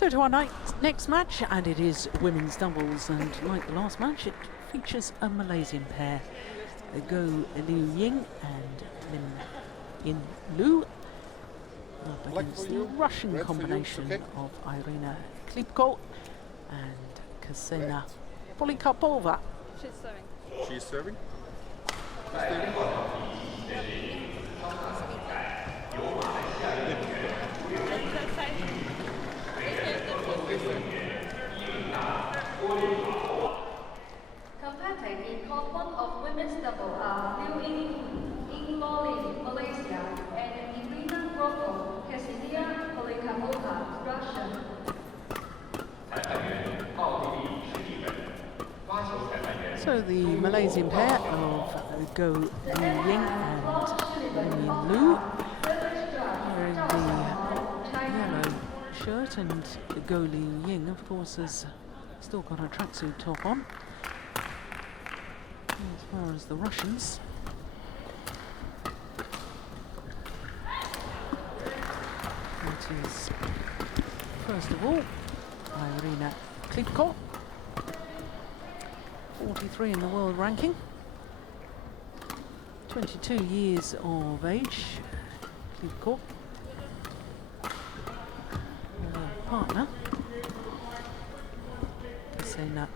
So to our next match, and it is women's doubles, and like the last match, it features a Malaysian pair, Go Liu Ying and Lim In Lu, up against the Russian combination of Irina I.Khlebko and Ksenia Polikarpova. She's serving. She's serving? Competing in Court 1 of women's double are Liu Ying, Malaysia, and Irina, Ksenia Polikarpova, Russia. So the Malaysian pair of Go Liu Ying and Lim Lu, wearing the yellow shirt, and Go Liu Ying, of course, has still got her tracksuit top on. As far as the Russians, it is first of all Irina I.Khlebko, 43 in the world ranking, 22 years of age. I.Khlebko, partner Ksenia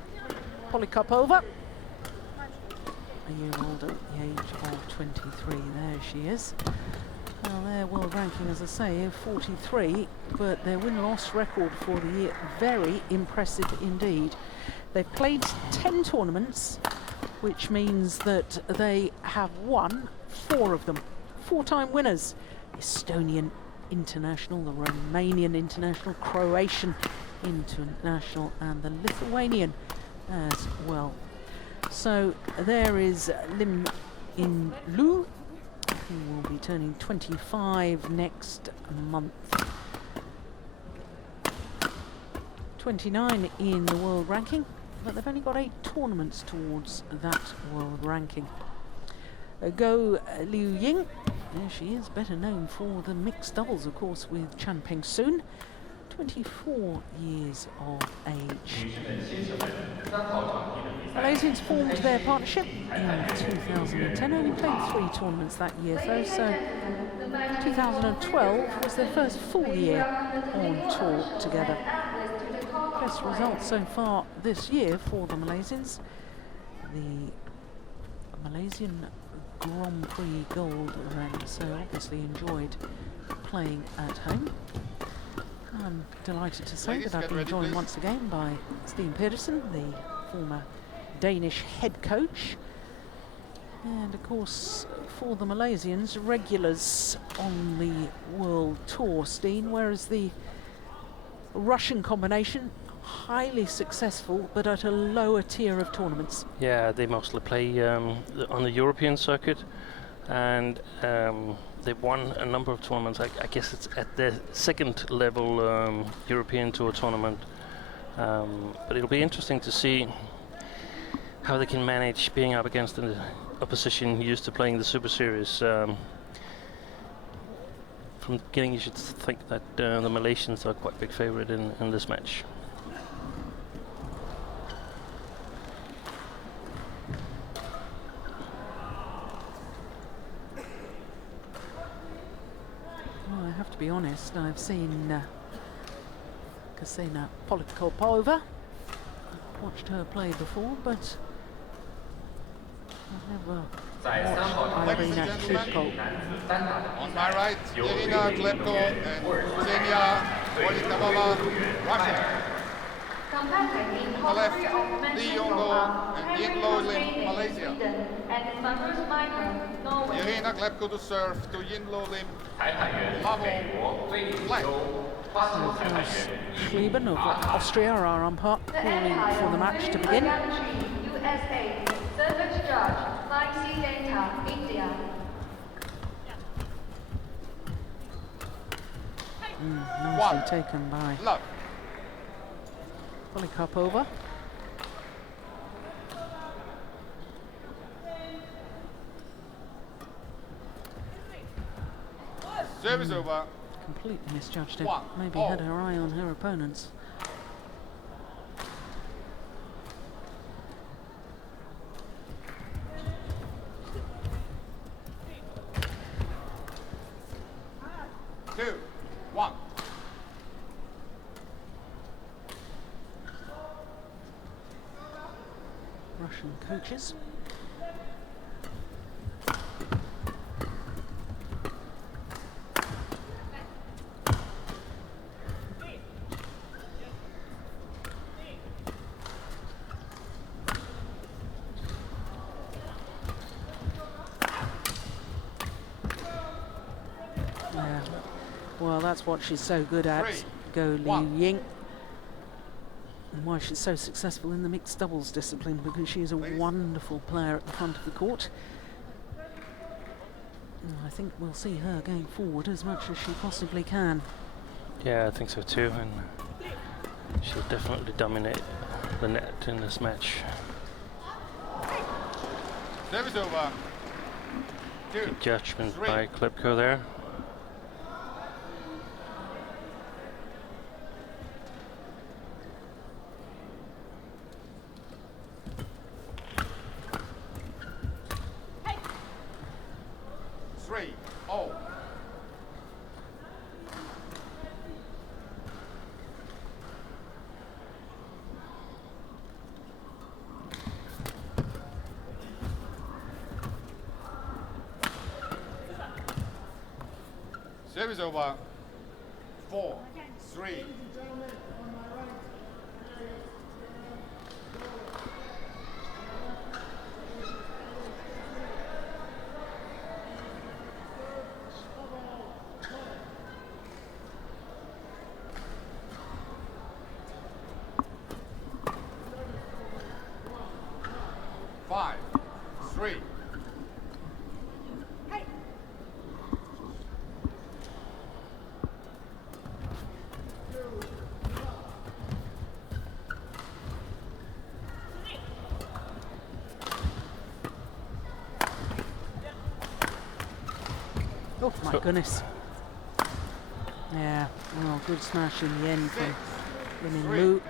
Polikarpova, a year older, at the age of 23. There she is. Well, their world ranking, as I say, 43, but their win-loss record for the year, very impressive indeed. They've played 10 tournaments, which means that they have won 4 of them. 4-time winners: Estonian international, the Romanian international, Croatian international, and the Lithuanian as well. So there is Lim In Lu, who will be turning 25 next month. 29 in the world ranking, but they've only got 8 tournaments towards that world ranking. Go Liu Ying, there she is, better known for the mixed doubles, of course, with Chan Peng Soon, 24 years of age. Malaysians formed their partnership in 2010, only played 3 tournaments that year though, so 2012 was their first full year on tour together. Best results so far this year for the Malaysians: the Malaysian Grand Prix gold ring, so obviously enjoyed playing at home. I'm delighted to say that I've been joined once again by Steen Pedersen, the former Danish head coach, and of course for the Malaysians, regulars on the world tour, Steen, whereas the Russian combination, highly successful but at a lower tier of tournaments. Yeah, they mostly play on the European circuit, and they've won a number of tournaments. I guess it's at the second level European Tour tournament, but it'll be interesting to see how they can manage being up against an opposition used to playing the Super Series. From the beginning, you should think that the Malaysians are quite big favorite in this match. Well, I have to be honest, I've seen Ksenia Polikarpova. I've watched her play before, but I've never watched Irina I.Khlebko. On my right, Irina I.Khlebko and Ksenia Polikarpova, Russia. Competing in On the Court left, 3 of men's Li double Yonglo are and Ying Lim, Malaysia. Sweden, and Magnus Michael, Norway. Irina I.Khlebko to serve to Ying Lim. Flag. Schleben of Austria, our umpire, calling for the match to begin. USA, service judge, 9C Data, India. Nicely taken by Love. Polikarpova. Service over. completely misjudged it. 1-0. Maybe had her eye on her opponents. Two, one. Russian coaches. Yeah. Well, that's what she's so good at. 3, Go Liu 1. Ying. And why she's so successful in the mixed doubles discipline, because she is a wonderful player at the front of the court. And I think we'll see her going forward as much as she possibly can. Yeah, I think so too, and she'll definitely dominate the net in this match. Service over. 2, Good judgment 3. by Ksenia there. Oh. Service over. 4, 3. Five, 3. Oh my goodness. Yeah, well, good smash in the end from Ying Lu.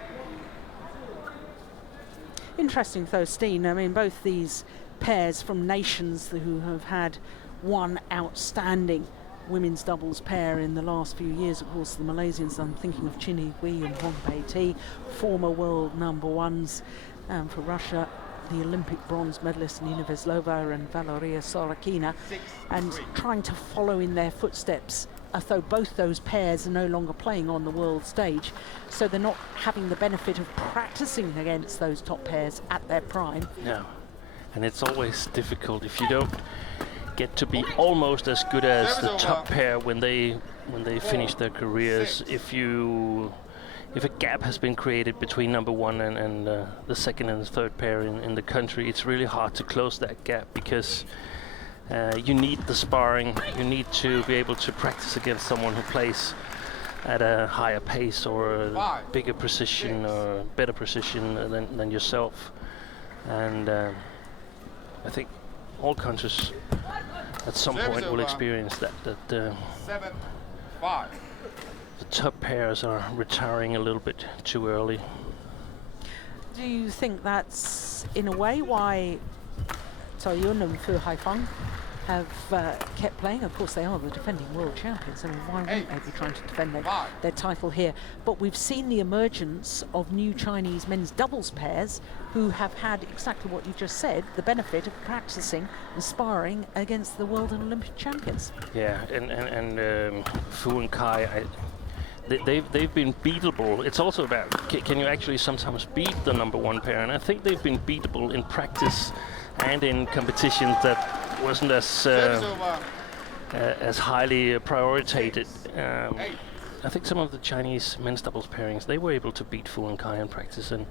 Interesting though, Steen, I mean, both these pairs from nations who have had one outstanding women's doubles pair in the last few years. Of course, the Malaysians, I'm thinking of TianHe and Wang Pei, former world number ones. For Russia, the Olympic bronze medalist Nina Veslova and Valeria Sorokina, and trying to follow in their footsteps, although both those pairs are no longer playing on the world stage, so they're not having the benefit of practicing against those top pairs at their prime. No, and it's always difficult if you don't get to be almost as good as the top pair when they finish their careers. If a gap has been created between number one and the second and the third pair in the country, it's really hard to close that gap, because you need the sparring, you need to be able to practice against someone who plays at a higher pace or a bigger precision or better precision than yourself. And I think all countries at some point will experience that 7, 5. the top pairs are retiring a little bit too early. Do you think that's, in a way, why Cao Yun and Fu Haifeng have kept playing? Of course, they are the defending world champions. I mean, why wouldn't they be trying to defend their title here? But we've seen the emergence of new Chinese men's doubles pairs who have had exactly what you just said, the benefit of practicing and sparring against the world and Olympic champions. Yeah, and Fu and Kai, they've been beatable. It's also about can you actually sometimes beat the number one pair, and I think they've been beatable in practice and in competitions that wasn't as highly prioritized. I think some of the Chinese men's doubles pairings, they were able to beat Fu and Kai in practice, and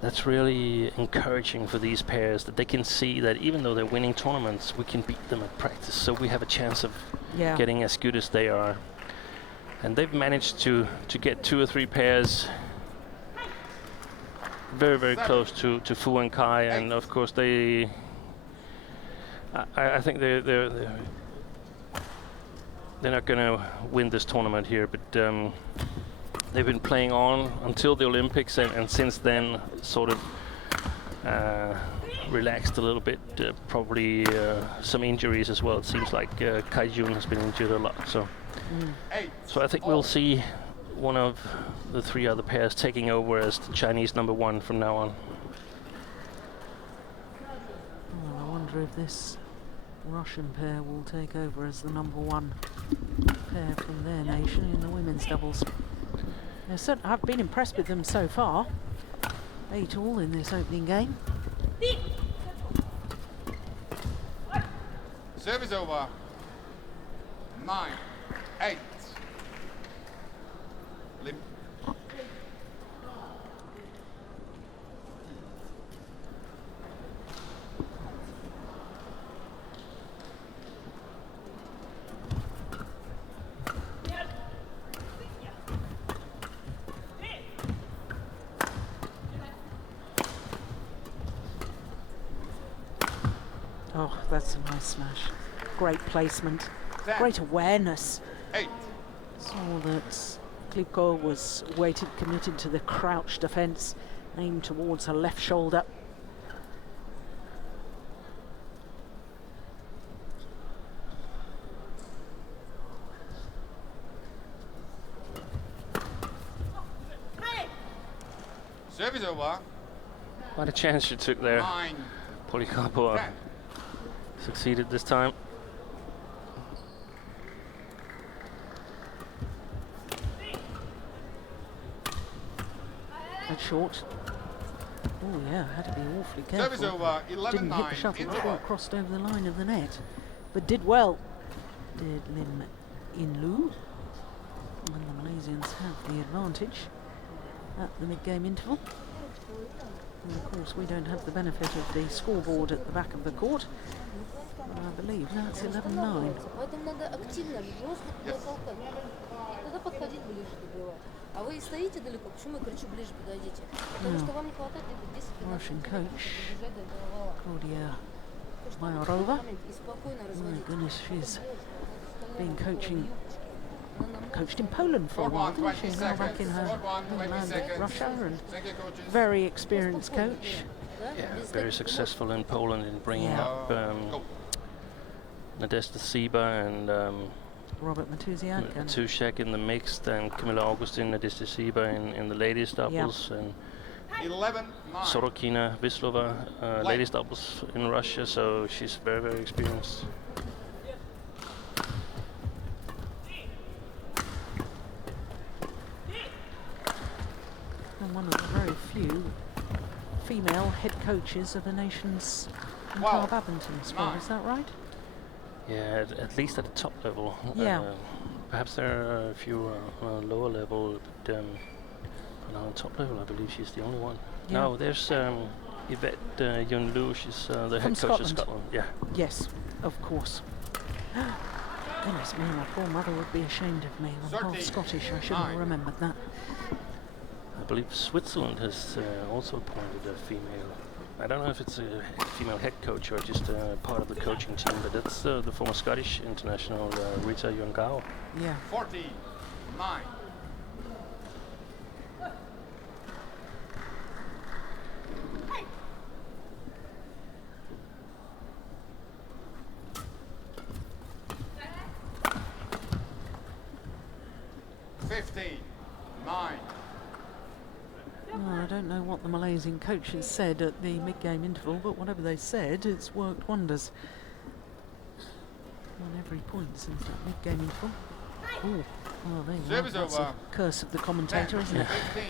that's really encouraging for these pairs, that they can see that even though they're winning tournaments, we can beat them at practice, so we have a chance of getting as good as they are. And they've managed to get 2 or 3 pairs very, very close to Fu and Kai, and of course I think they're they're not going to win this tournament here, but they've been playing on until the Olympics, and since then sort of relaxed a little bit. Probably some injuries as well. It seems like Kai-Jun has been injured a lot, so I think we'll see one of the three other pairs taking over as the Chinese number one from now on. Oh, I wonder if this Russian pair will take over as the number one pair from their nation in the women's doubles. I've been impressed with them so far. 8-all in this opening game. Service over. 9-8. Oh, that's a nice smash. Great placement. 10. Great awareness. 8. Saw that I.Khlebko was weighted, committed to the crouch defence, aimed towards her left shoulder. Service over. What a chance she took there. 9. Polikarpova 10. succeeded this time. That's short. Oh yeah, had to be awfully careful. Service over. Didn't hit the 11-9. shuttle Into before it. it crossed over the line of the net, but did well. Did Lim In Lu, and the Malaysians have the advantage at the mid-game interval. And of course, we don't have the benefit of the scoreboard at the back of the court. I believe that's 11-9. Поэтому надо активно, жестко туда толкать. И тогда подходить ближе добивать. А вы стоите далеко, почему я кричу ближе подойдите? Потому что вам не хватает где-то 10-15 Russian coach добежать до этого вала. Claudia То, что Mayorova. и спокойно My разводить. goodness, she's been Coaching. coached in Poland for a while, didn't she? Now back in her homeland, Russia, and Thank you, coaches. very experienced coach. Yeah, very successful in Poland in bringing Yeah. up Go. Nadezhda Siba and Robert Matusiak and Matusiak in the mixed, and Camilla Augustin, Nadezhda Siba in the ladies doubles, and 11-9. Sorokina Vislova, ladies doubles in Russia, so she's very, very experienced. and one of the very few female head coaches of the nation's Wow. entire badminton squad. Is that right? Yeah, at least at the top level. Yeah. Perhaps there are a few lower level, but on top level, I believe she's the only one. Yeah. No, there's Yvette Yunlu. She's the head From coach of Scotland. Scotland. Yeah. Yes, of course. Goodness me, my poor mother would be ashamed of me. I'm half 13, Scottish. I should have 9. remembered that. I believe Switzerland has also appointed a female. I don't know if it's a female head coach or just part of the coaching team, but that's the former Scottish international Rita Yongao. Yeah. 14-9. I don't know what the Malaysian coaches said at the mid-game interval, but whatever they said, it's worked wonders on every point since that mid-game interval. Ooh, well, there you are. Service That's over. a curse of the commentator, isn't it? 15.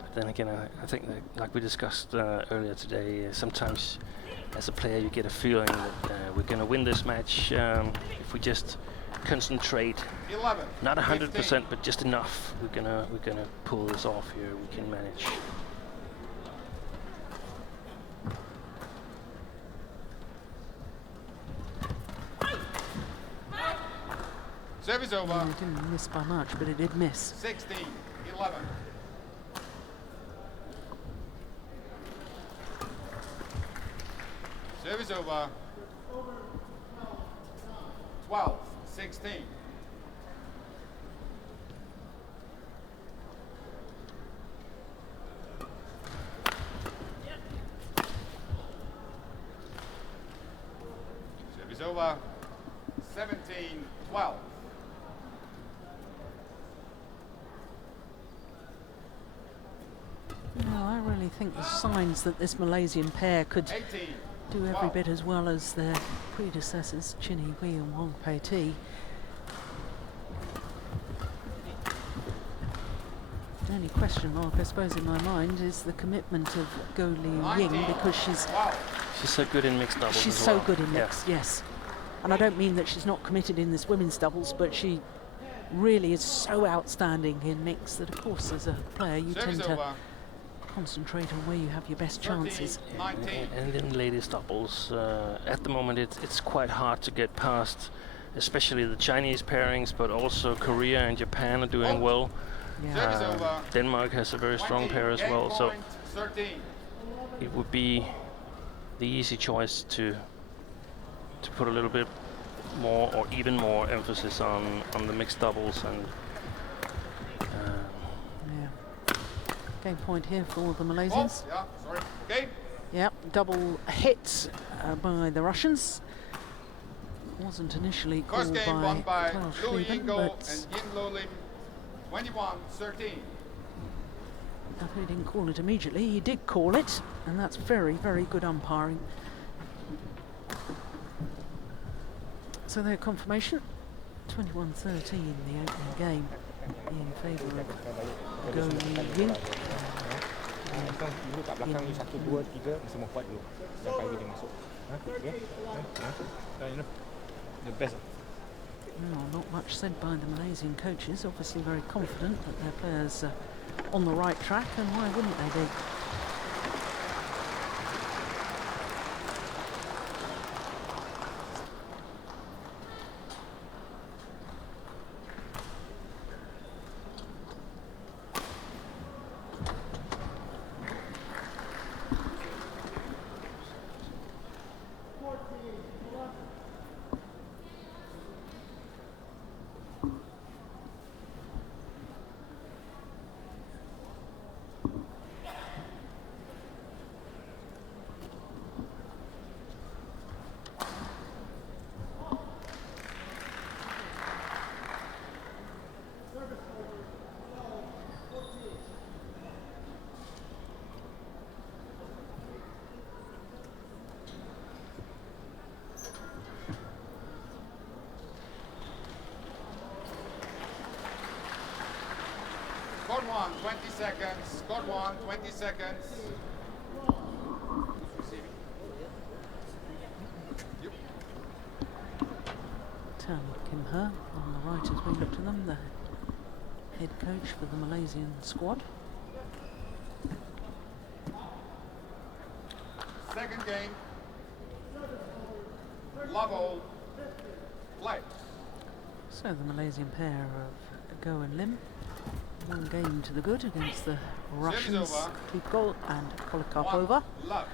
But then again, I think that, like we discussed earlier today, sometimes as a player you get a feeling that we're going to win this match if we just concentrate. 11. Not 100%, 15. but just enough. We're gonna pull this off here. We can manage. Service over. It didn't miss by much, but it did miss. 16-11. Service over. 12-16. Service over. 17-12. No, I really think there's signs that this Malaysian pair could 18. do every bit as well as their predecessors, TianHe and Wang. The only question mark, I suppose, in my mind is the commitment of Ying, because she's so good in mixed doubles. she's as so well. good in mixed, yes. And I don't mean that she's not committed in this women's doubles, but she really is so outstanding in mixed that, of course, as a player, you Service tend to over. concentrate on where you have your best chances. 13-19. And in ladies doubles, at the moment it's quite hard to get past, especially the Chinese pairings, but also Korea and Japan are doing well. Yeah. Service over. Denmark has a very strong 20. pair as Game well, so point, 13. it would be the easy choice to put a little bit more or even more emphasis on the mixed doubles. And Yeah. Game point here for the Malaysians. Yeah, sorry. Okay. Yep, double hit by the Russians. Wasn't initially First called game won by Lu K.Polikarpova, Ying but and Ying Lim. 21-13. he didn't call it immediately. He did call it, and that's very, very good umpiring. So their confirmation, 21-13 in the opening game in favour of Ying. Dulu kat belakang ni 1, 2, 3 mesti membuat dulu. Yang kali dia masuk. Okay. You know. The best. No, not much said by the Malaysian coaches. Obviously very confident that their players are on the right track, and why wouldn't they be? Squad 1, 20 seconds. Squad 1, 20 seconds. Receiving. Yep. TianHe on the right as we look to them, the head coach for the Malaysian squad. Second game. Level. Play. So the Malaysian pair of Go and Lim. One game to the good against the Russians, I.Khlebko and Polikarpova. Love.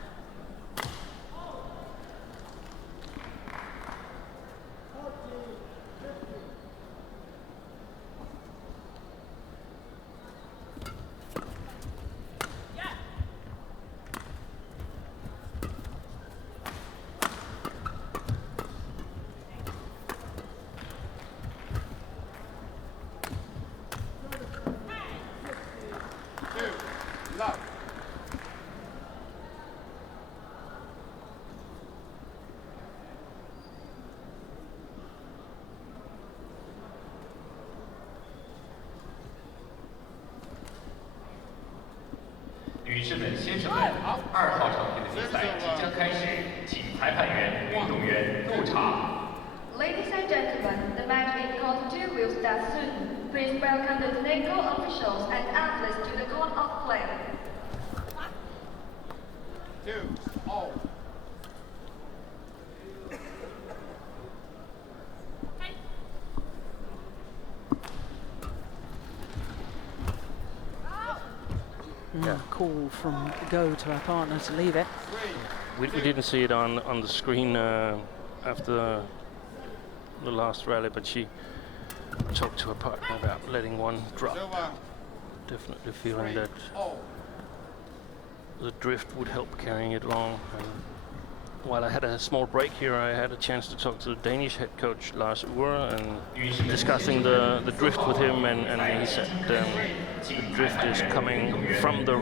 Love.《女士们、先生们，2号场地的比赛即将开始，请裁判员、运动员入场。 Ladies and gentlemen, the match in court 2 will start soon. Please welcome the technical officials and athletes to the court of play. 2-0. call from go to her partner to leave it. We didn't see it on the screen after the last rally, but she talked to her partner about letting one drop. Definitely feeling that the drift would help carrying it long. While I had a small break here, I had a chance to talk to the Danish head coach Lars Ure and discussing the drift with him, and he said the drift is coming from the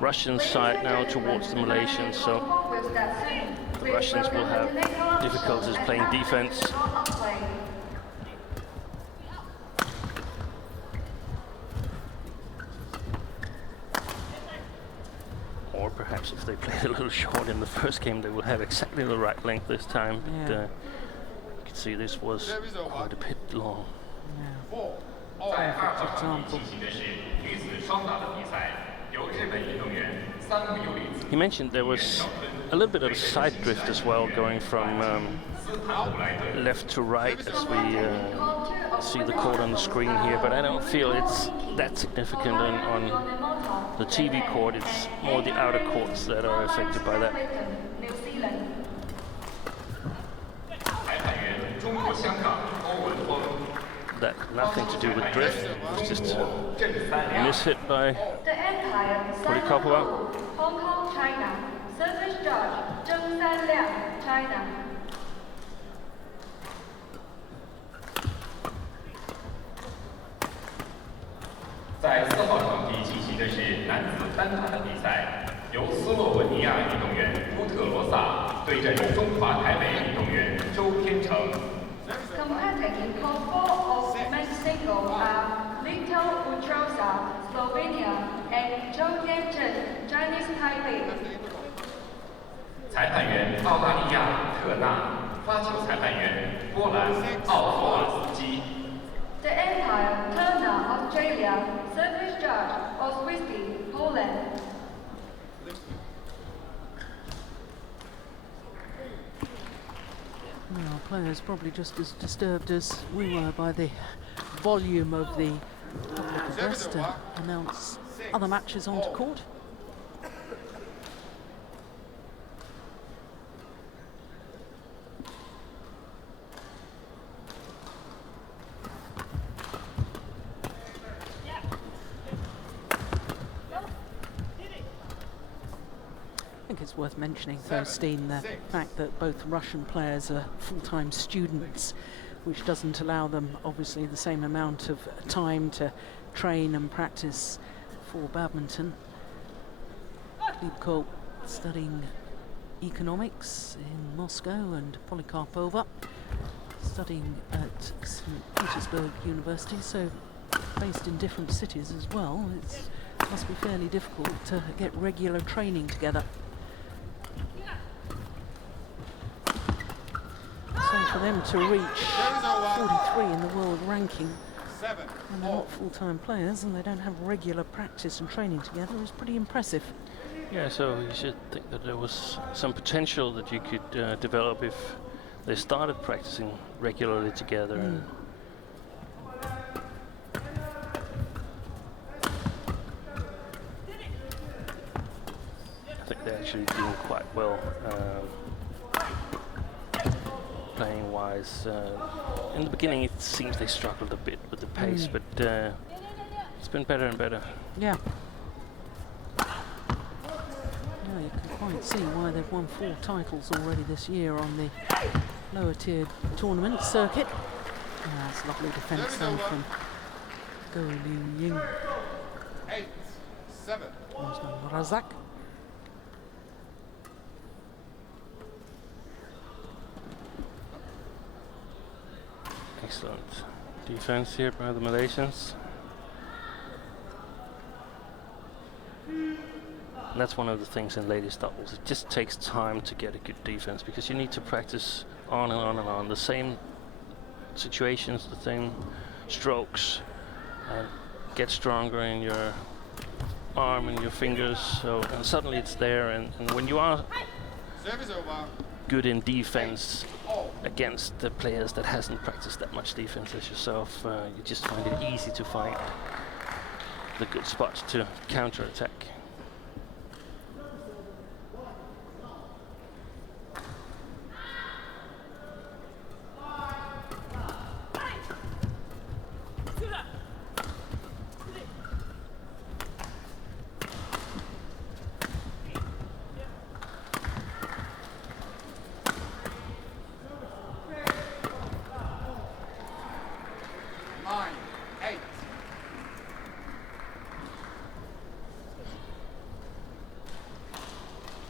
Russian side now towards the Malaysians, so the Russians will have difficulties playing defense. Or perhaps if they played a little short in the first game, they will have exactly the right length this time. But you can see this was quite a bit long. Perfect example. He mentioned there was a little bit of a side drift as well, going from left to right, as we see the court on the screen here, but I don't feel it's that significant on the TV court. It's more the outer courts that are affected by that. That nothing to do with drift, it's just a mishit by K.Polikarpova. Hong Kong, China. Service judge, Zheng Sanliang, China. 在4号场地进行的是男子单打的比赛，由斯洛文尼亚运动员朱特罗萨对阵中华台北运动员周天成。Competing in Court 4 of men's single are Ksenia, Slovenia, and Zhou Tianzhen, Chinese Taipei. 裁判员澳大利亚特纳，发球裁判员波兰奥托尔斯基。 The Empire, Turner, Australia. Service judge, Oswiecki, Poland. Well, players probably just as disturbed as we were by the volume of the public address to announce other matches onto court. I think it's worth mentioning, though, Steen, the fact that both Russian players are full-time students, which doesn't allow them, obviously, the same amount of time to train and practice for badminton. I.Khlebko studying economics in Moscow, and Polikarpova studying at St. Petersburg University, so based in different cities as well. It must be fairly difficult to get regular training together. So for them to reach 43 in the world ranking, and they're not full-time players and they don't have regular practice and training together, is pretty impressive. Yeah, so you should think that there was some potential that you could develop if they started practicing regularly together. And I think they're actually doing quite well playing wise. In the beginning it seems they struggled a bit with the pace, but it's been better and better. Yeah. Yeah, you can quite see why they've won 4 titles already this year on the lower tiered tournament circuit. That's lovely defence though from Ying. 8-7. Razak. Excellent defense here by the Malaysians. And that's one of the things in ladies doubles. It just takes time to get a good defense because you need to practice on and on and on. The same situations, the same strokes, and get stronger in your arm and your fingers. So and suddenly it's there. And when you are good in defense against the players that hasn't practiced that much defense as yourself, you just find it easy to find the good spots to counter-attack.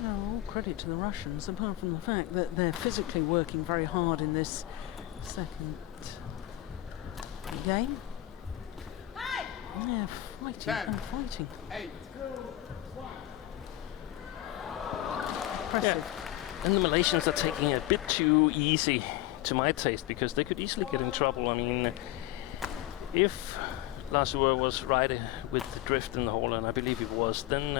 No, all credit to the Russians, apart from the fact that they're physically working very hard in this second game. Yeah, fighting and fighting. 8. Impressive. And the Malaysians are taking it a bit too easy to my taste, because they could easily get in trouble. I mean, if Lasua was right with the drift in the hole, and I believe it was, then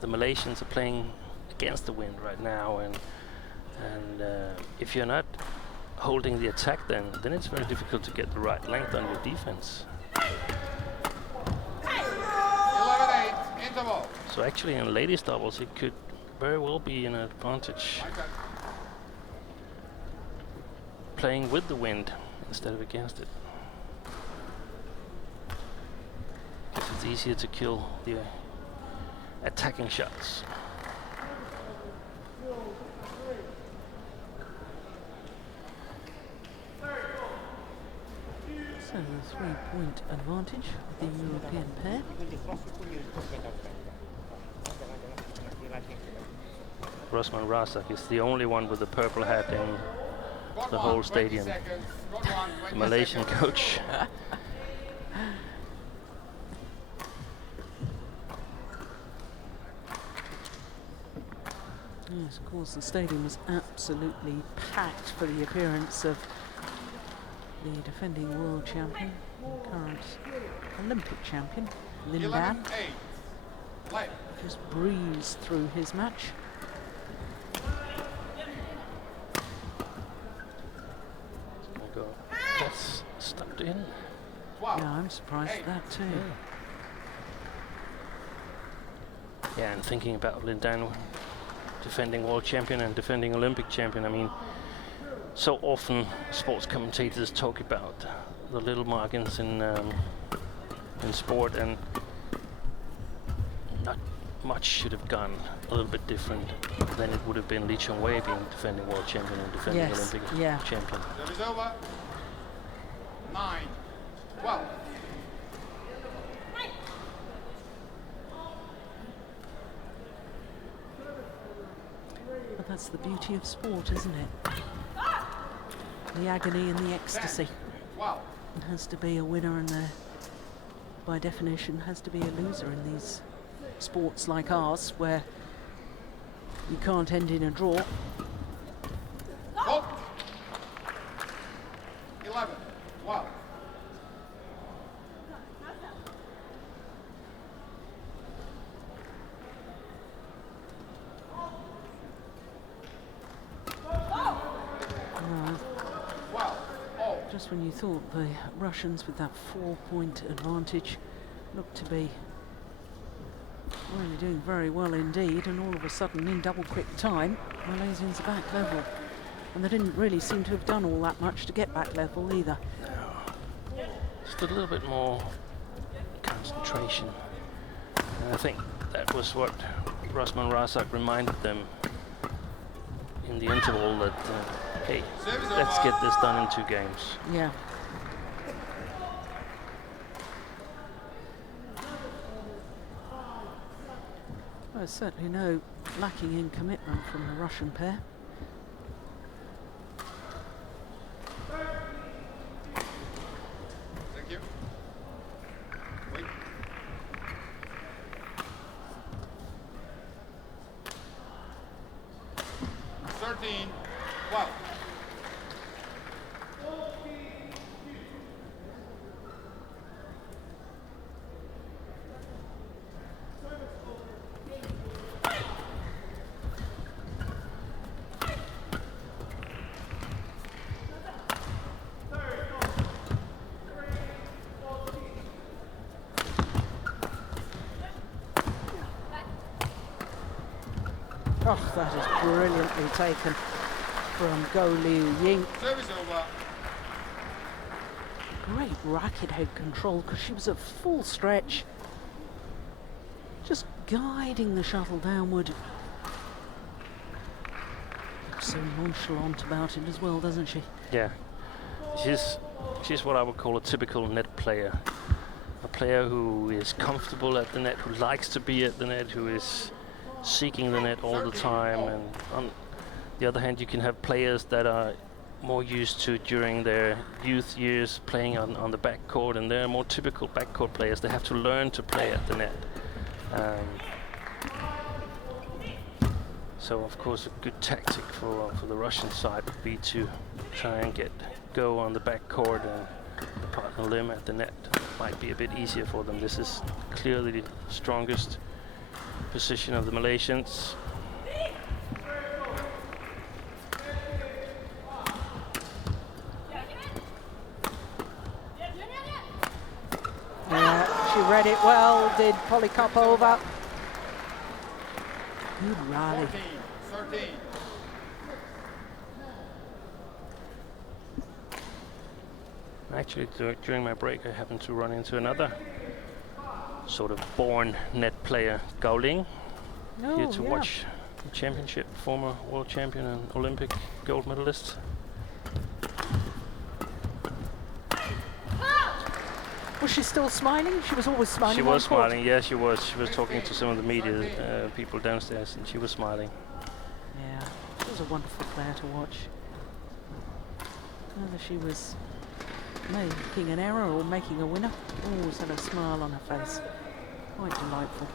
the Malaysians are playing against the wind right now, and if you're not holding the attack, then it's very difficult to get the right length on your defense. 11-8, interval. So actually in ladies doubles it could very well be an advantage playing with the wind instead of against it, because it's easier to kill the attacking shots. So the 3-point advantage of the European pair. Rosman Razak is the only one with the purple hat in the whole stadium. The Malaysian coach. Yes, of course, the stadium was absolutely packed for the appearance of the defending world champion, current Olympic champion, Lin Ban. 11-8. Just breezed through his match. That's stuck in. Yeah, I'm surprised at that too. Yeah, and thinking about Lin Dan, defending world champion and defending Olympic champion, I mean, so often sports commentators talk about the little margins in sport, and not much should have gone a little bit different. Then it would have been Lee Chong Wei being defending world champion and defending Olympic champion. Service over. 9-12. But that's the beauty of sport, isn't it? The agony and the ecstasy. 12. It has to be a winner, and there, by definition, has to be a loser in these sports like ours, where you can't end in a draw. Oh. 11. 12. Just when you thought the Russians, with that 4-point advantage, looked to be really doing very well indeed, and all of a sudden, in double quick time, Malaysians are back level. And they didn't really seem to have done all that much to get back level either. No. Just a little bit more concentration. And I think that was what Rosman Razak reminded them in the interval, that hey, let's get this done in 2 games. Yeah. Well, there's certainly no lacking in commitment from the Russian pair. Thank you. Wait. 13. 12. Oh, that is brilliantly taken from Go Liu Ying. Service over. Great racket head control, because she was at full stretch, just guiding the shuttle downward. Looks so nonchalant about it as well, doesn't she? Yeah, she's what I would call a typical net player. A player who is comfortable at the net, who likes to be at the net, who is seeking the net all the time, and on the other hand, you can have players that are more used to during their youth years playing on the backcourt, and they're more typical backcourt players. They have to learn to play at the net. So of course a good tactic for the Russian side would be to try and go on the backcourt and the partner limb at the net. Might be a bit easier for them. This is clearly the strongest position of the Malaysians. Yeah, she read it well, did Polikarpova. Good rally. 13. Actually, during my break, I happened to run into another sort of born net player, Ying, here to watch the championship, former world champion and Olympic gold medalist. Was she still smiling? She was always smiling. She was smiling, yeah, she was. She was talking to some of the media people downstairs, and she was smiling. Yeah, she was a wonderful player to watch. Whether she was making an error or making a winner, always had a smile on her face. Quite delightful.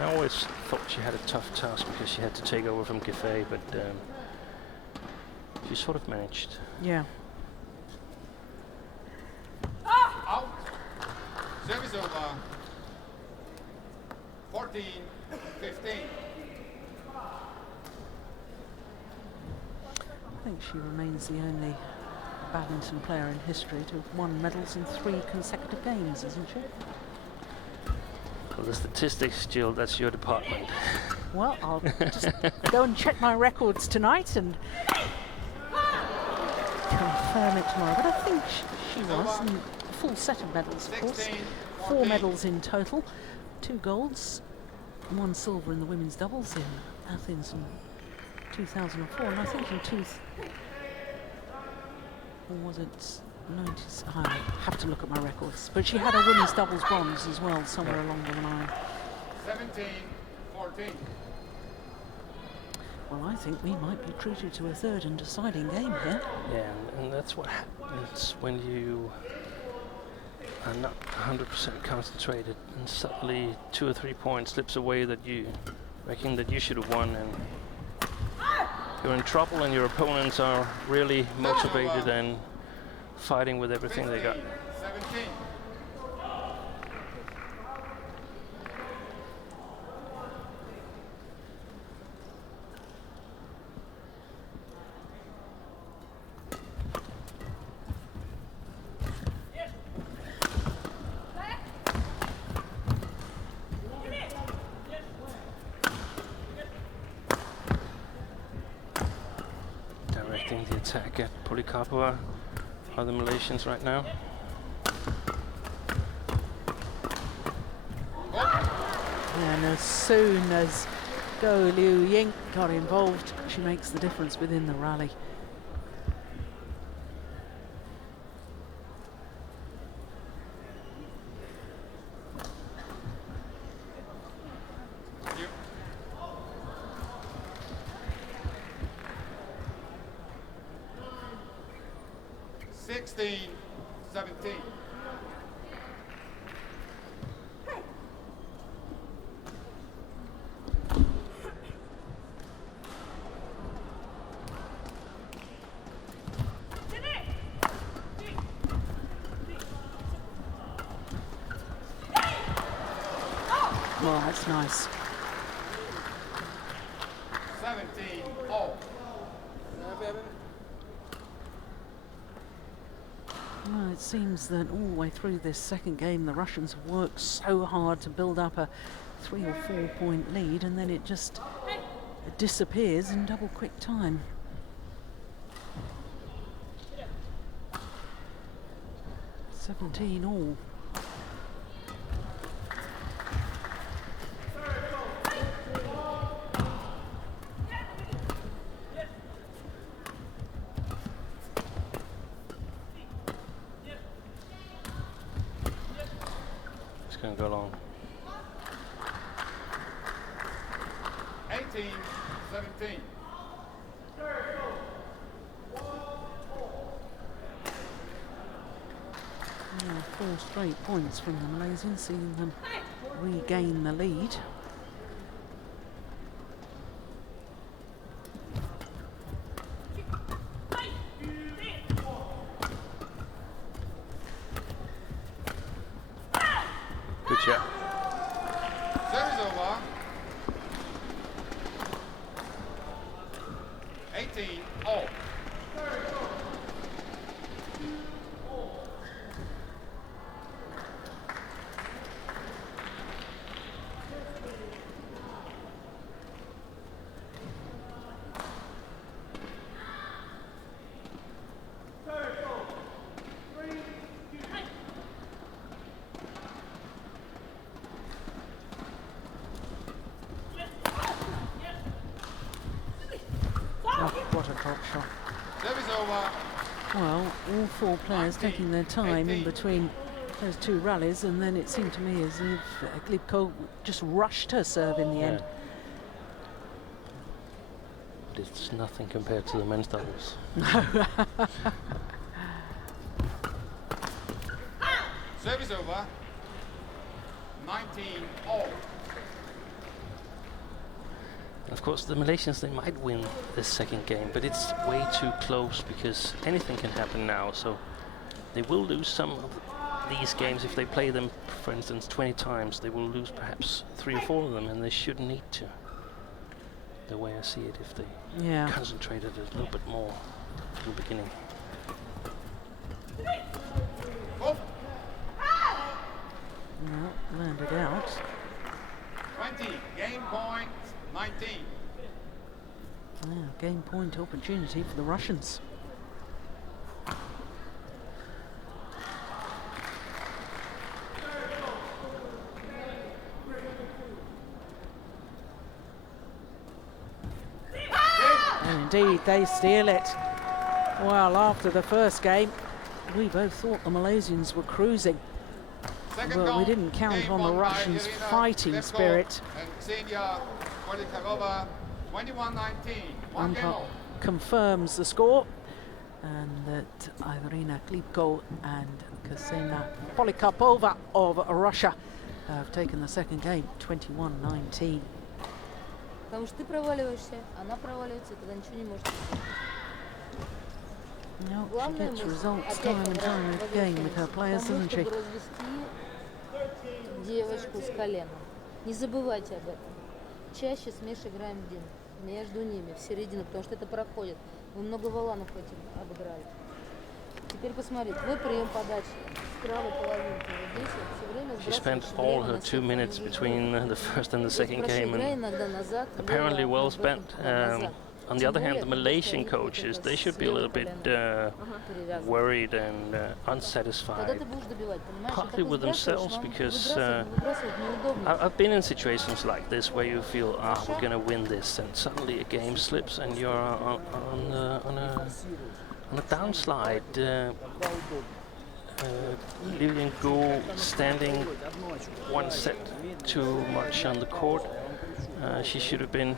I always thought she had a tough task because she had to take over from Giffey, but she sort of managed. Yeah. Out. Service over. 14, 15. I think she remains the only badminton player in history to have won medals in 3 consecutive games, isn't she? Well, the statistics, Jill, that's your department. Well, I'll just go and check my records tonight and confirm it tomorrow. But I think she was, and a full set of medals, of course. 4 medals in total, 2 golds, 1 silver in the women's doubles in Athens in 2004, and I think in or was it 90s? I have to look at my records. But she had a women's doubles bronze as well, somewhere along the line. 17, 14. Well, I think we might be treated to a third and deciding game here. Yeah, and that's what happens when you are not 100% concentrated, and suddenly 2 or 3 points slips away that you reckon that you should have won, and you're in trouble, and your opponents are really motivated and fighting with everything they got. 17. Directing the attack at Polikarpova are the Malaysians right now. And as soon as Ying got involved, she makes the difference within the rally. Thank you. 16, 17. Well, that's nice. 17, all. Well, it seems that all the way through this second game, the Russians have worked so hard to build up a 3 or 4 point lead, and then it just disappears in double quick time. all. going to go long. 18-17. Yeah, 4 straight points from the Malaysians, seeing them regain the lead. Good shot. Service over. 18-all. What a top shot. Service over. Well, all 4 players taking their time in between those 2 rallies, and then it seemed to me as if I.Khlebko just rushed her serve in the end. But it's nothing compared to the men's doubles. Service over. 19-all. Of course, the Malaysians, they might win this second game, but it's way too close because anything can happen now. So they will lose some of these games if they play them, for instance, 20 times. They will lose perhaps 3 or 4 of them, and they shouldn't need to. The way I see it, if they concentrated a little bit more in the beginning. Oh. Well, landed out. 20. Game point. 19. Yeah, game point opportunity for the Russians. And indeed, they steal it. Well, after the first game, we both thought the Malaysians were cruising. But we didn't count on the Russians' fighting spirit. And Ksenia, K.Polikarpova, 21-19. One game all. Confirms the score, and that Irina I.Khlebko and Ksenia Polikarpova of Russia have taken the second game, 21-19. Потому что ты проваливаешься, она проваливается, когда ничего не может. No, she gets results time and time again with her players, doesn't she? Девочку с коленом. Не забывайте об этом. Чаще с Мишей играем один. Между ними, в середину, потому что это проходит. Мы много валанов этим обыграли. Теперь посмотри, твой прием подачи с правой половинки. Вот здесь все время She spent all her 2 minutes between the first and the second game, and apparently well spent. On the other hand, the Malaysian coaches, they should be a little bit worried and unsatisfied, partly with themselves, because I've been in situations like this where you feel, we're going to win this, and suddenly a game slips and you're on a downslide. Liu Gu standing 1 set too much on the court. She should have been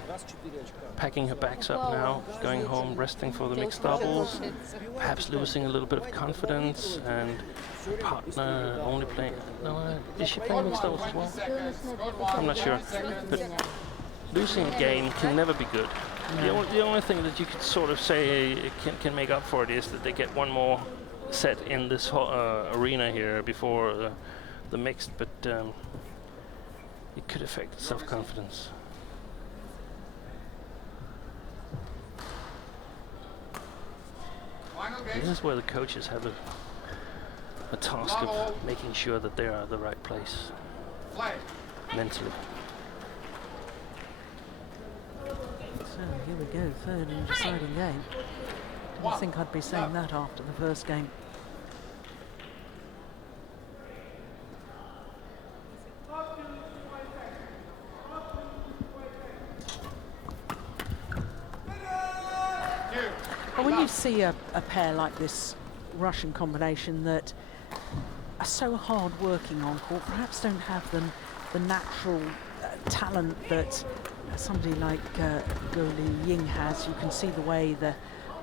packing her bags up now, going home, resting for the mixed doubles, perhaps losing a little bit of confidence, and her partner only playing... No, is she playing mixed doubles as well? I'm not sure. But losing a game can never be good. The only thing that you could sort of say can make up for it is that they get one more set in this arena here before the mixed, but it could affect self-confidence. This is where the coaches have a task of making sure that they are at the right place mentally. So here we go, third and deciding game. I think I'd be saying that after the first game. But when you see a pair like this Russian combination that are so hard working on court, perhaps don't have the natural talent that somebody like Ying has. You can see the way the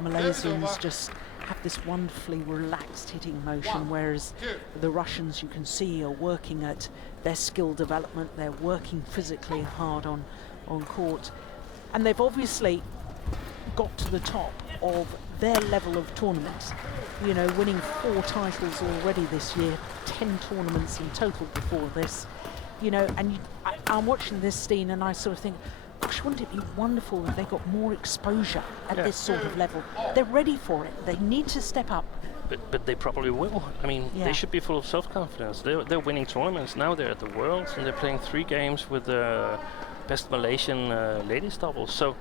Malaysians just have this wonderfully relaxed hitting motion, whereas the Russians, you can see, are working at their skill development. They're working physically hard on court, and they've obviously got to the top of their level of tournament, you know, winning 4 titles already this year, 10 tournaments in total before this, you know. And I'm watching this, Steen, and I sort of think, gosh, wouldn't it be wonderful if they got more exposure at this sort of level? They're ready for it. They need to step up. But they probably will. I mean, they should be full of self-confidence. They're winning tournaments. Now they're at the Worlds, and they're playing 3 games with the best Malaysian ladies doubles. So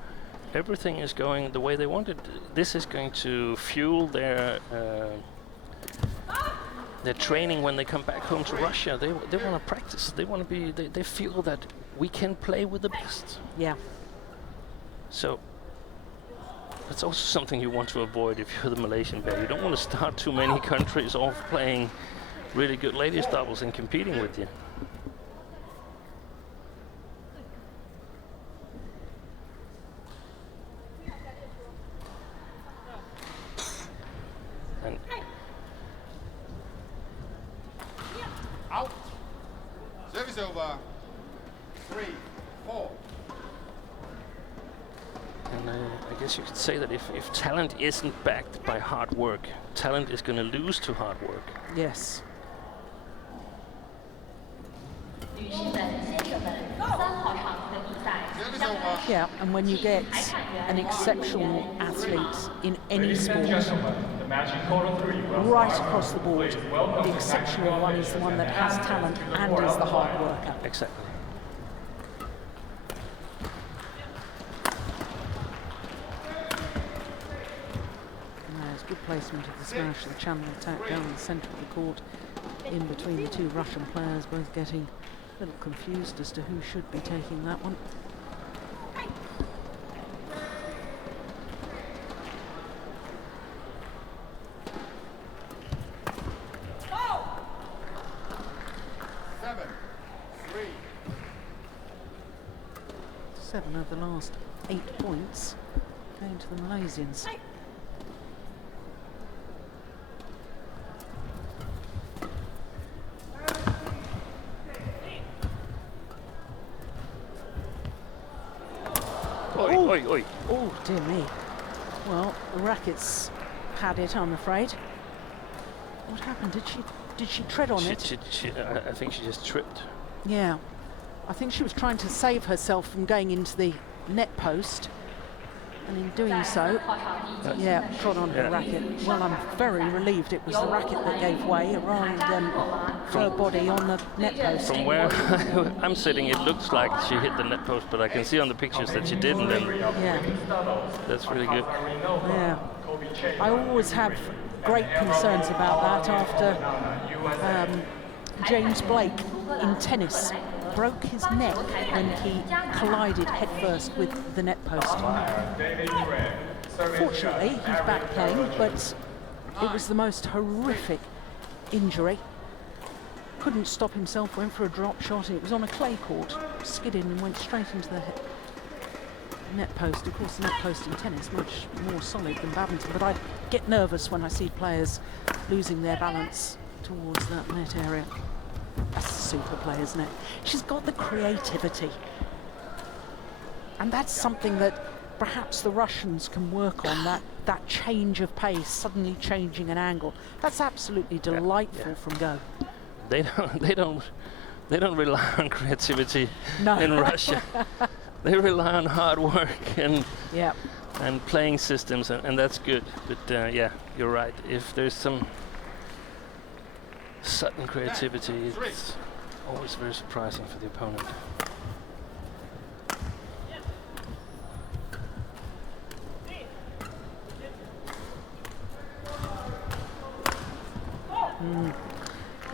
everything is going the way they wanted. This is going to fuel their training when they come back home to Russia. They want to practice. They want to be. They feel that we can play with the best. Yeah. So that's also something you want to avoid if you're the Malaysian pair. You don't want to start too many countries off playing really good ladies doubles and competing with you. And Out. Service over. 3-4. And I guess you could say that if talent isn't backed by hard work, talent is going to lose to hard work. Yes. Yeah, and when you get an exceptional athlete in any sport, right across the board, the exceptional one is the one that has talent and is the hard worker. Exactly. Good placement of the smash, the channel attack down the centre of the court, in between the 2 Russian players, both getting a little confused as to who should be taking that one. Seven of the last 8 points going to the Malaysians. Oi. Oh, dear me. Well, the racket's had it, I'm afraid. What happened? Did she tread on it? I think she just tripped. Yeah. I think she was trying to save herself from going into the net post, and in doing so, trod on her racket. Well, I'm very relieved it was the racket that gave way rather than her body on the net post. From where I'm sitting, it looks like she hit the net post, but I can see on the pictures that she didn't. And that's really good. Yeah. I always have great concerns about that after James Blake in tennis broke his neck when he collided headfirst with the net post. Fortunately, he's back playing, but it was the most horrific injury. Couldn't stop himself, went for a drop shot, and it was on a clay court, skidded and went straight into the net post. Of course, the net post in tennis much more solid than badminton, but I get nervous when I see players losing their balance towards that net area. That's a super player's net. She's got the creativity, and that's something that perhaps the Russians can work on, that change of pace, suddenly changing an angle. That's absolutely delightful from go. They don't rely on creativity in Russia. They rely on hard work and playing systems, and that's good. But yeah, you're right. If there's some sudden creativity, it's always very surprising for the opponent.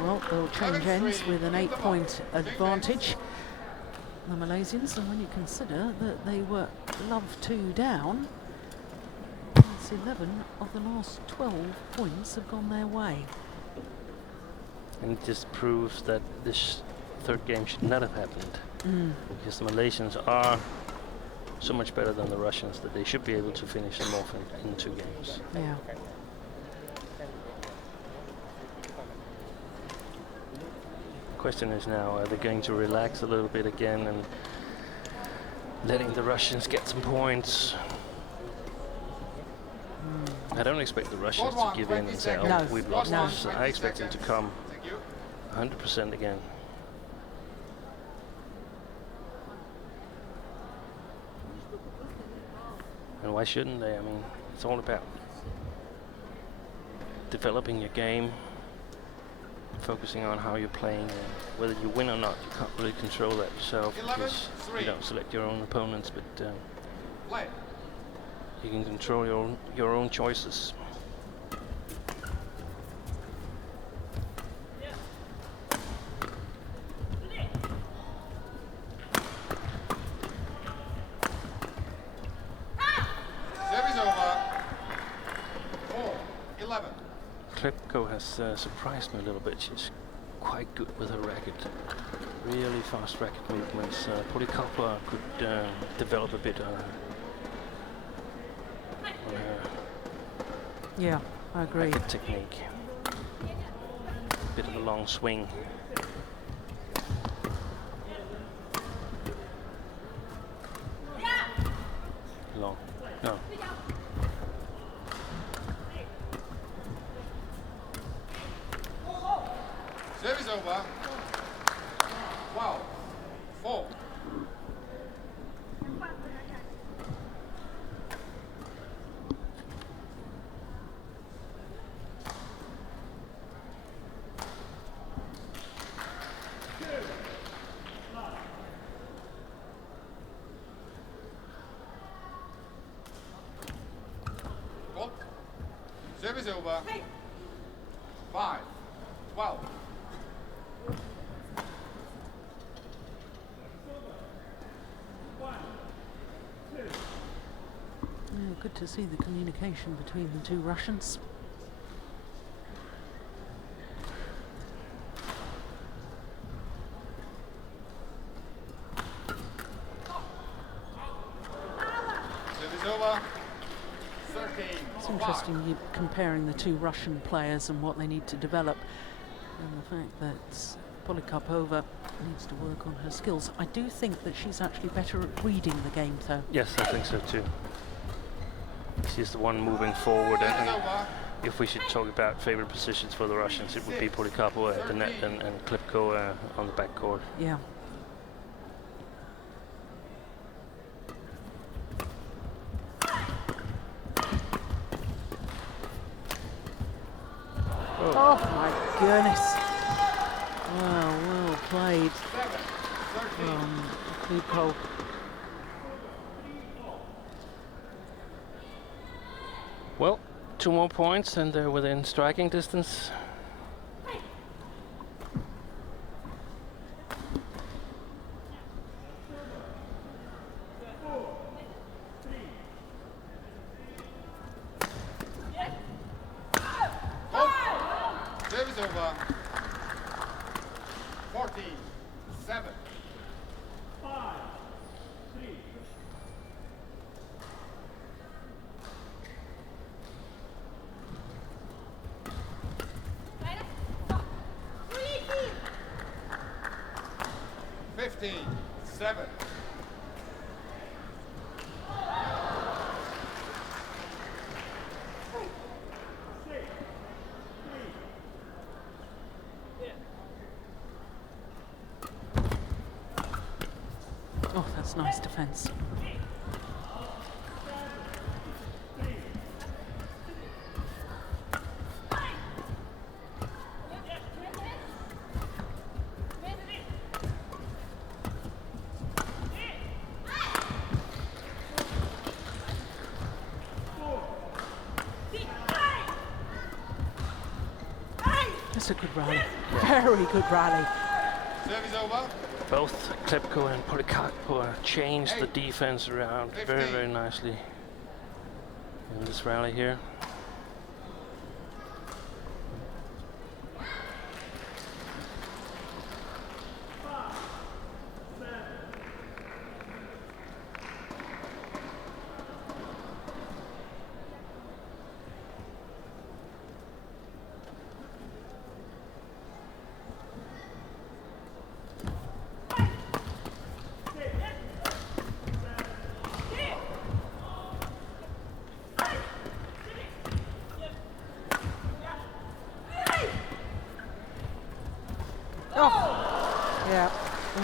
Well, they'll change ends with an 8-point advantage, the Malaysians, and when you consider that they were love 2 down, it's 11 of the last 12 points have gone their way. And it just proves that this third game should not have happened. Because the Malaysians are so much better than the Russians that they should be able to finish them off in 2 games. Yeah. Question is now, are they going to relax a little bit again and letting the Russians get some points? I don't expect the Russians to give in and say, oh, No. we've lost No. this. I expect them to come 100% again. And why shouldn't they? I mean, it's all about developing your game, focusing on how you're playing, and whether you win or not, you can't really control that yourself because you don't select your own opponents, but you can control your own choices. Service over. 4-11. Ksenia has surprised me a little bit. She's quite good with her racket. Really fast racket movements. Polikarpova could develop a bit on her Yeah, I agree. racket technique. Bit of a long swing. Long. No. Service over. 12-4. Service over. 5-12. Yeah, good to see the communication between the 2 Russians. Service over. 13. It's interesting you comparing the 2 Russian players and what they need to develop, and the fact that Polikarpova needs to work on her skills. I do think that she's actually better at reading the game, though. Yes, I think so too. She's the one moving forward. I think Over. if we should talk about favorite positions for the Russians, it would be Polikarpova at the net and I.Khlebko on the backcourt. Yeah. Oh my goodness. Well played 7-13. from I.Khlebko. Well, 2 more points and they're within striking distance. Service over. 14-7. Fifteen, 7. Oh, that's nice defense. That's a good rally. Very good rally. Service over. Both Ksenia and Polikarpova changed the defense around very, very nicely in this rally here.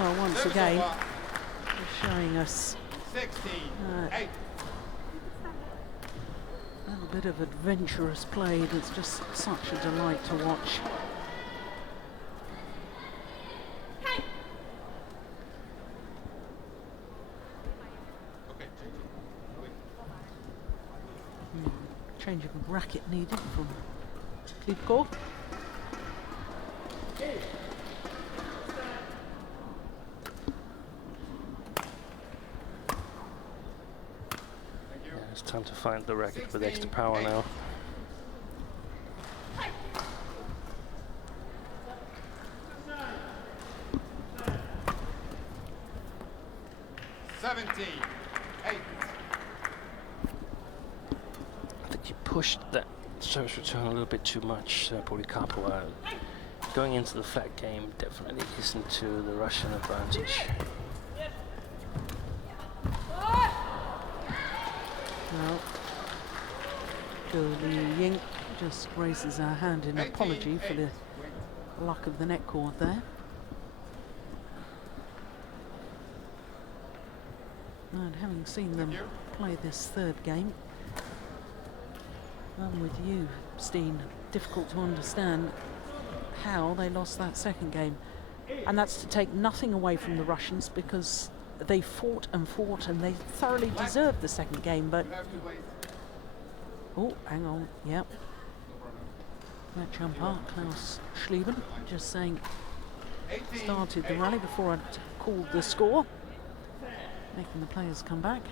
Well, once Service again, over. showing us 16-8. a little bit of adventurous play that's just such a delight to watch. Okay, Change of racket needed from I.Khlebko. Yeah, it's time to find the racket with extra power now. 17-8. I think he pushed that service return a little bit too much, Polikarpova. Going into the flat game definitely isn't to the Russian advantage. Well, Ying just raises her hand in apology for the luck of the net cord there. And having seen them play this third game, I'm with you, Steen. Difficult to understand how they lost that second game. And that's to take nothing away from the Russians, because they fought and they thoroughly deserved the second game, but... Oh, hang on, yep. Match umpire, K.Polikarpova, just saying, started the rally before I'd called the score, making the players come back.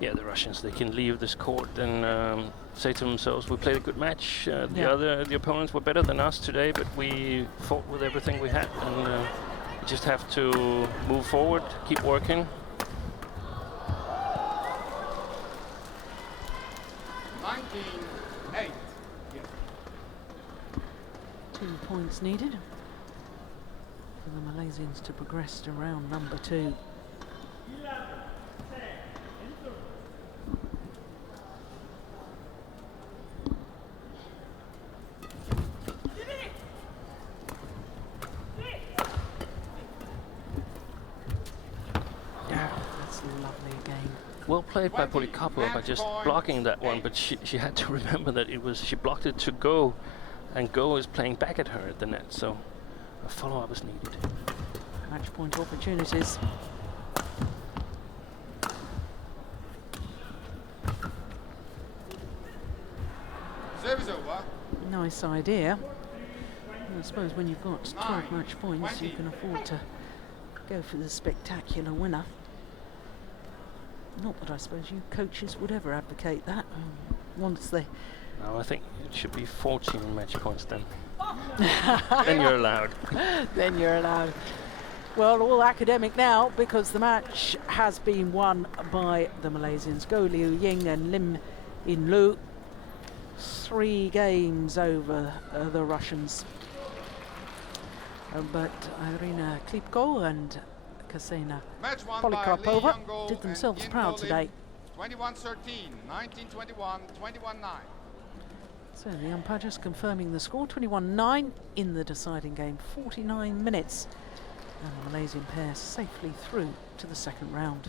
Yeah, the Russians, they can leave this court and say to themselves, we played a good match. The opponents were better than us today, but we fought with everything we had, and just have to move forward, keep working. 19-8. 2 points needed for the Malaysians to progress to round number 2. Well played by Polikarpova by just blocking that one, but she had to remember that she blocked it to Go, and Go is playing back at her at the net, so a follow-up is needed. Match point opportunities. Service over. Nice idea. I suppose when you've got 12 match points, you can afford to go for the spectacular winner. Not that I suppose you coaches would ever advocate that. Once they... No, I think it should be 14 match points then. Then you're allowed. Then you're allowed. Well, all academic now, because the match has been won by the Malaysians. Go Liu Ying and Lim In Lu. 3 games over the Russians. But Irina Ksenia and Ksenia Polikarpova did themselves proud today. 21-13, 19-21, 21-9. So the umpire just confirming the score, 21-9 in the deciding game, 49 minutes. And the Malaysian pair safely through to the second round.